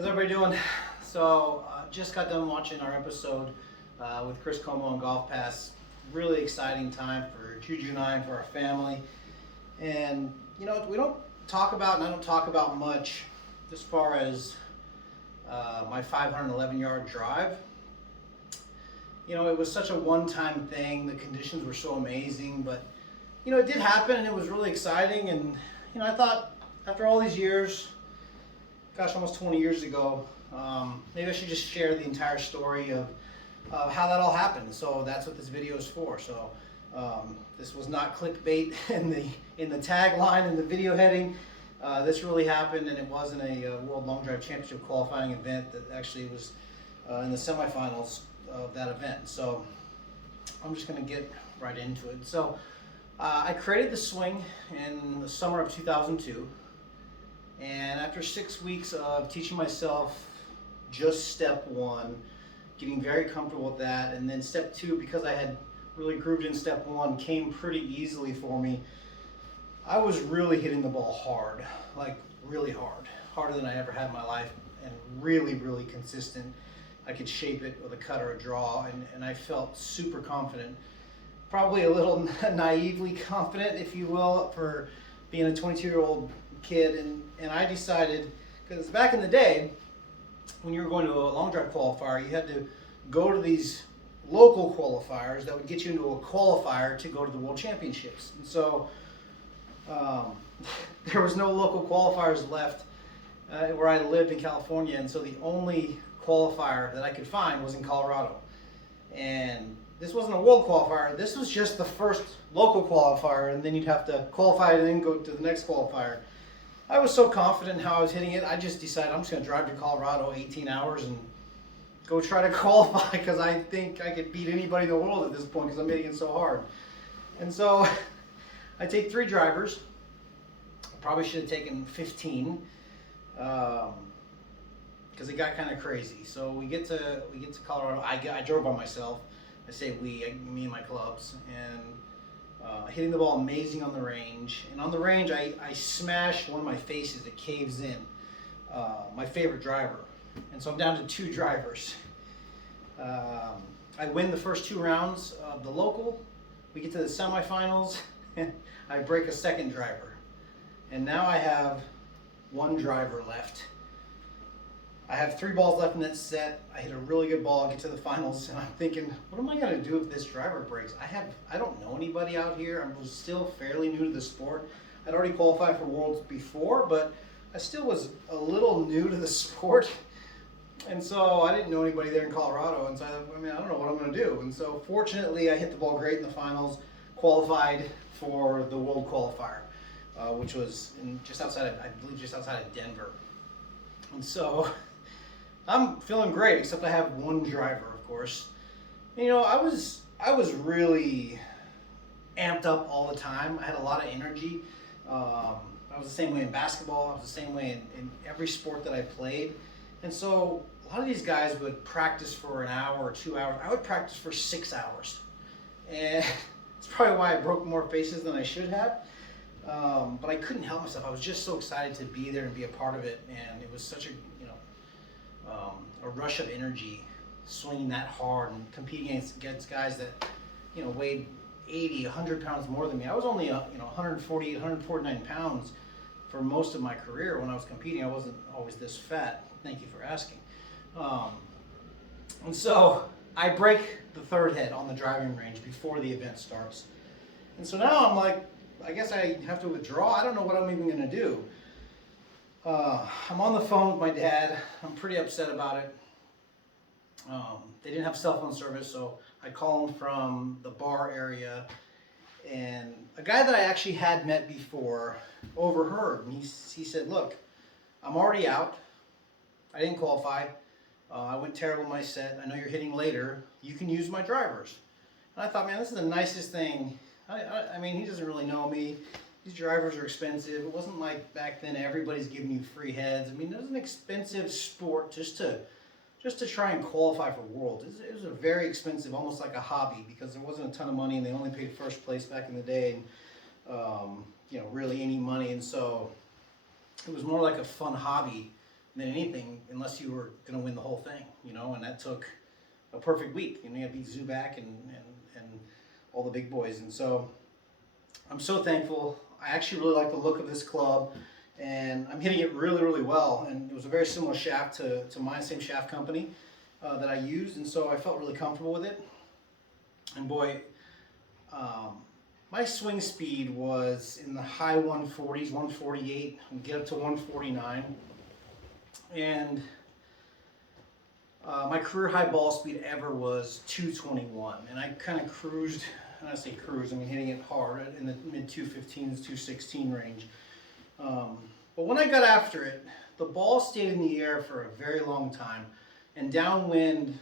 How's everybody doing? So, just got done watching our episode with Chris Como on Golf Pass. Really exciting time for Juju and I and for our family. And, you know, we don't talk about, and I don't talk about much as far as my 511-yard drive. You know, it was such a one-time thing. The conditions were so amazing, but, you know, it did happen and it was really exciting. And, you know, I thought after all these years, gosh, almost 20 years ago, maybe I should just share the entire story of how that all happened. So that's what this video is for. So this was not clickbait in the tagline and the video heading. This really happened, and it wasn't a World Long Drive Championship qualifying event. That actually was in the semifinals of that event. So I'm just going to get right into it. So I created the swing in the summer of 2002. And after 6 weeks of teaching myself just step one, getting very comfortable with that, and then step two, because I had really grooved in step one, came pretty easily for me. I was really hitting the ball hard, like really hard, harder than I ever had in my life, and really, really consistent. I could shape it with a cut or a draw, and I felt super confident. Probably a little naively confident, if you will, for being a 22-year-old kid, and I decided, because back in the day when you were going to a long drive qualifier, you had to go to these local qualifiers that would get you into a qualifier to go to the World Championships. And so there was no local qualifiers left where I lived in California, and so the only qualifier that I could find was in Colorado. And this wasn't a world qualifier, this was just the first local qualifier, and then you'd have to qualify and then go to the next qualifier. I was so confident in how I was hitting it, I just decided I'm just going to drive to Colorado 18 hours and go try to qualify, because I think I could beat anybody in the world at this point because I'm hitting it so hard. And so I take 3 drivers. I probably should have taken 15 because it got kind of crazy. So we get to Colorado. I drove by myself. I say me and my clubs, and hitting the ball amazing on the range. And on the range, I smash one of my faces. It caves in. My favorite driver. And so I'm down to 2 drivers. I win the first 2 rounds of the local. We get to the semifinals. I break a second driver. And now I have 1 driver left. I have 3 balls left in that set. I hit a really good ball, get to the finals, and I'm thinking, what am I going to do if this driver breaks? I don't know anybody out here. I'm still fairly new to the sport. I'd already qualified for Worlds before, but I still was a little new to the sport. And so I didn't know anybody there in Colorado, and so I don't know what I'm going to do. And so fortunately, I hit the ball great in the finals, qualified for the World Qualifier, which was just outside of Denver. And so I'm feeling great, except I have 1 driver, of course. And, you know, I was really amped up all the time. I had a lot of energy. I was the same way in basketball. I was the same way in every sport that I played. And so a lot of these guys would practice for an hour or 2 hours. I would practice for 6 hours. And it's probably why I broke more faces than I should have. But I couldn't help myself. I was just so excited to be there and be a part of it. And it was such a rush of energy, swinging that hard and competing against guys that, you know, weighed 80, 100 pounds more than me. I was only 148, 149 pounds for most of my career. When I was competing, I wasn't always this fat. Thank you for asking. And so I break the 3rd head on the driving range before the event starts. And so now I'm like, I guess I have to withdraw. I don't know what I'm even going to do. I'm on the phone with my dad. I'm pretty upset about it. They didn't have cell phone service, so I call him from the bar area. And a guy that I actually had met before overheard, and he said, look, I'm already out. I didn't qualify. I went terrible in my set. I know you're hitting later. You can use my drivers. And I thought, man, this is the nicest thing. I mean, he doesn't really know me. These drivers are expensive. It wasn't like back then everybody's giving you free heads. I mean, it was an expensive sport just to try and qualify for Worlds. It was a very expensive, almost like a hobby, because there wasn't a ton of money and they only paid first place back in the day, and you know, really any money. And so it was more like a fun hobby than anything, unless you were going to win the whole thing, you know. And that took a perfect week. You know, you had to beat Zuback and all the big boys. And so I'm so thankful. I actually really like the look of this club, and I'm hitting it really, really well. And it was a very similar shaft to mine, same shaft company that I used, and so I felt really comfortable with it. And boy, my swing speed was in the high 140s, 148, and get up to 149. And my career high ball speed ever was 221. And I kind of cruised, when I say cruise, I mean hitting it hard in the mid 215s, 216 range. But when I got after it, the ball stayed in the air for a very long time. And downwind,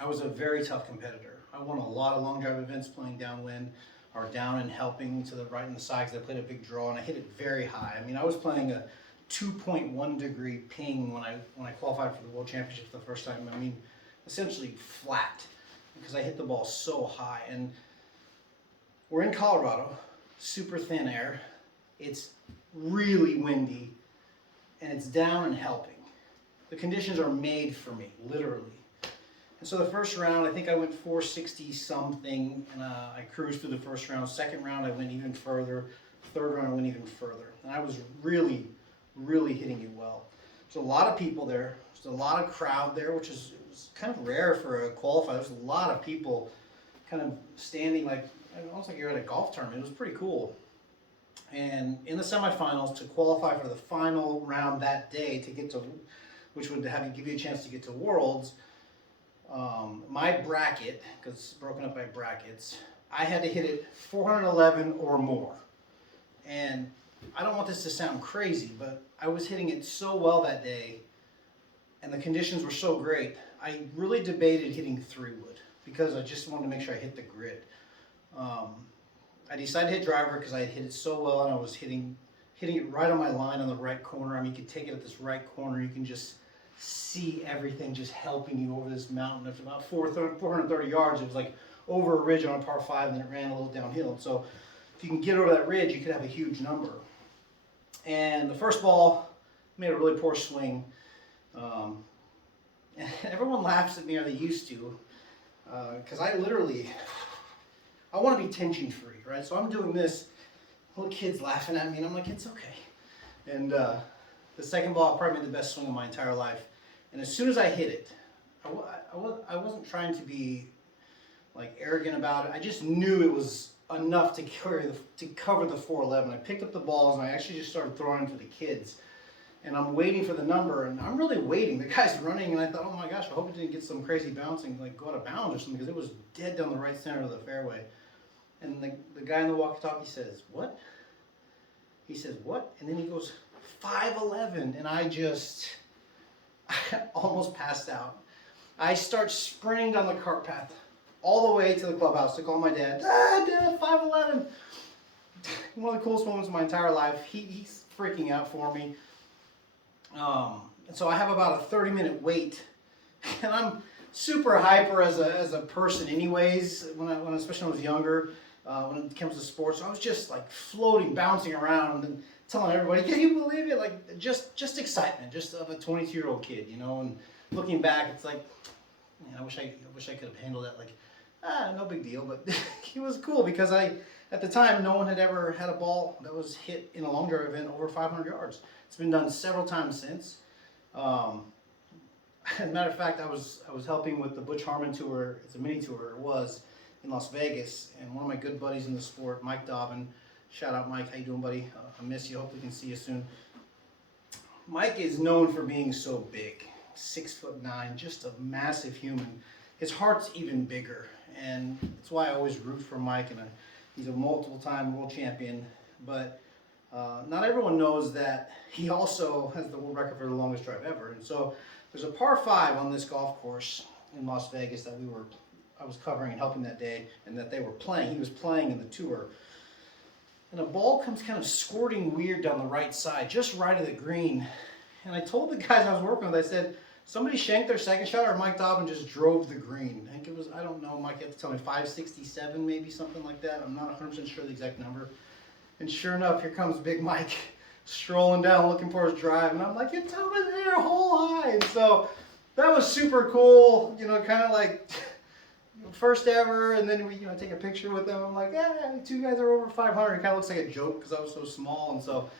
I was a very tough competitor. I won a lot of long drive events playing downwind, or down and helping to the right and the side, because I played a big draw and I hit it very high. I mean, I was playing a 2.1 degree ping when I qualified for the World Championship the first time. I mean, essentially flat, because I hit the ball so high. And we're in Colorado, super thin air. It's really windy, and it's down and helping. The conditions are made for me, literally. And so the first round, I think I went 460 something, and I cruised through the first round. Second round, I went even further. Third round, I went even further. And I was really, really hitting it well. There's a lot of people there. There's a lot of crowd there, which is, it was kind of rare for a qualifier. There's a lot of people kind of standing like, almost like you're at a golf tournament. It was pretty cool. And in the semifinals, to qualify for the final round that day, to get to, which would give you a chance to get to Worlds, my bracket, because it's broken up by brackets, I had to hit it 411 or more. And I don't want this to sound crazy, but I was hitting it so well that day, and the conditions were so great, I really debated hitting 3-wood, because I just wanted to make sure I hit the grid. I decided to hit driver because I had hit it so well, and I was hitting it right on my line on the right corner. I mean, you could take it at this right corner, you can just see everything just helping you over this mountain. After about 430 yards, it was like over a ridge on a par 5, and then it ran a little downhill. And so if you can get over that ridge, you could have a huge number. And the first ball, made a really poor swing. And everyone laughs at me, or they used to, because I want to be tension free, right? So I'm doing this, little kids laughing at me, and I'm like, it's okay. And the second ball, I probably made the best swing of my entire life. And as soon as I hit it, I wasn't trying to be like arrogant about it. I just knew it was enough to cover the 411. I picked up the balls, and I actually just started throwing for the kids. And I'm waiting for the number, and I'm really waiting. The guy's running, and I thought, oh my gosh, I hope it didn't get some crazy bouncing, like go out of bounds or something, because it was dead down the right center of the fairway. And the guy in the walkie-talkie says, what? He says, what? And then he goes, 511, and I almost passed out. I start sprinting down the cart path all the way to the clubhouse to call my dad. Dad, 511. One of the coolest moments of my entire life. He's freaking out for me. And so I have about a 30-minute wait, and I'm super hyper as a person anyways, especially when I was younger, when it comes to sports. So I was just like floating, bouncing around, and telling everybody, can you believe it? Like just excitement, just of a 22-year-old kid, you know. And looking back, it's like, man, I wish I could have handled that. Like, no big deal. But it was cool because at the time, no one had ever had a ball that was hit in a long drive event over 500 yards. It's been done several times since. As a matter of fact, I was helping with the Butch Harmon tour. It's a mini tour. It was in Las Vegas, and one of my good buddies in the sport, Mike Dobbin. Shout out, Mike. How you doing, buddy? I miss you. Hope we can see you soon. Mike is known for being so big, 6'9", just a massive human. His heart's even bigger, and that's why I always root for Mike. And he's a multiple-time world champion, but not everyone knows that he also has the world record for the longest drive ever. And so there's a par 5 on this golf course in Las Vegas that I was covering and helping that day, and that they were playing. He was playing in the tour. And a ball comes kind of squirting weird down the right side, just right of the green. And I told the guys I was working with, I said, somebody shanked their second shot, or Mike Dobbin just drove the green. I think it was, I don't know, Mike had to tell me 567, maybe something like that. I'm not 100% sure the exact number. And sure enough, here comes Big Mike strolling down looking for his drive. And I'm like, it's over So that was super cool, you know, kind of like first ever, and then we, you know, take a picture with them. I'm like, yeah, two guys are over 500. It kind of looks like a joke because I was so small, and so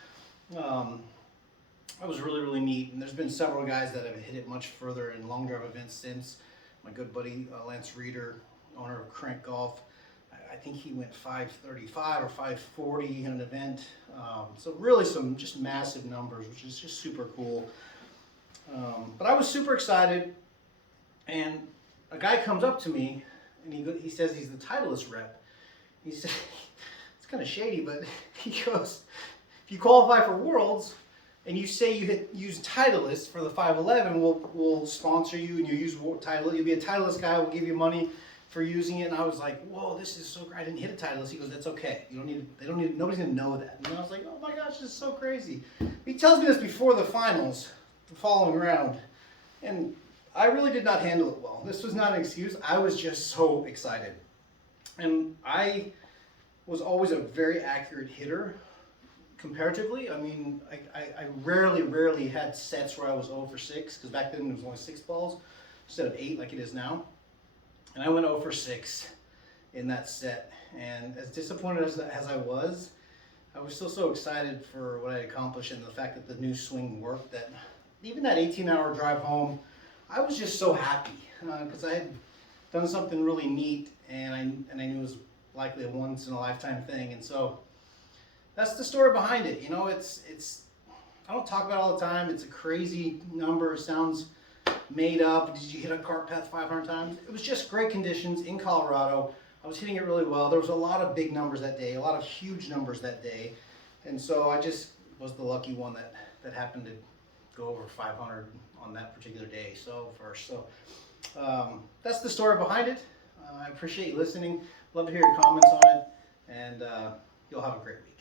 that was really, really neat. And there's been several guys that have hit it much further in long drive events since. My good buddy Lance Reeder, owner of Crank Golf, I think he went 535 or 540 in an event. So really some just massive numbers, which is just super cool. But I was super excited, and a guy comes up to me, and he says he's the Titleist rep. He said, it's kind of shady, but he goes, if you qualify for Worlds, and you say you use Titleist for the 511, we'll sponsor you, and you use Titleist. You'll be a Titleist guy. We'll give you money for using it. And I was like, whoa, this is so great. I didn't hit a Titleist. He goes, that's okay. You don't need. They don't need. Nobody's gonna know that. And I was like, oh my gosh, this is so crazy. He tells me this before the finals, the following round, and I really did not handle it well. This was not an excuse. I was just so excited, and I was always a very accurate hitter. Comparatively, I mean, I rarely had sets where I was 0 for 6, because back then it was only 6 balls instead of 8 like it is now. And I went 0 for 6 in that set. And as disappointed as I was still so excited for what I accomplished, and the fact that the new swing worked, that even that 18-hour drive home, I was just so happy because I had done something really neat, and I knew it was likely a once-in-a-lifetime thing. And so that's the story behind it. You know, it's I don't talk about it all the time. It's a crazy number. It sounds made up. Did you hit a cart path 500 times? It was just great conditions in Colorado. I was hitting it really well. There was a lot of big numbers that day, a lot of huge numbers that day. And so I just was the lucky one that happened to go over 500 on that particular day. So that's the story behind it. I appreciate you listening. Love to hear your comments on it. And you'll have a great week.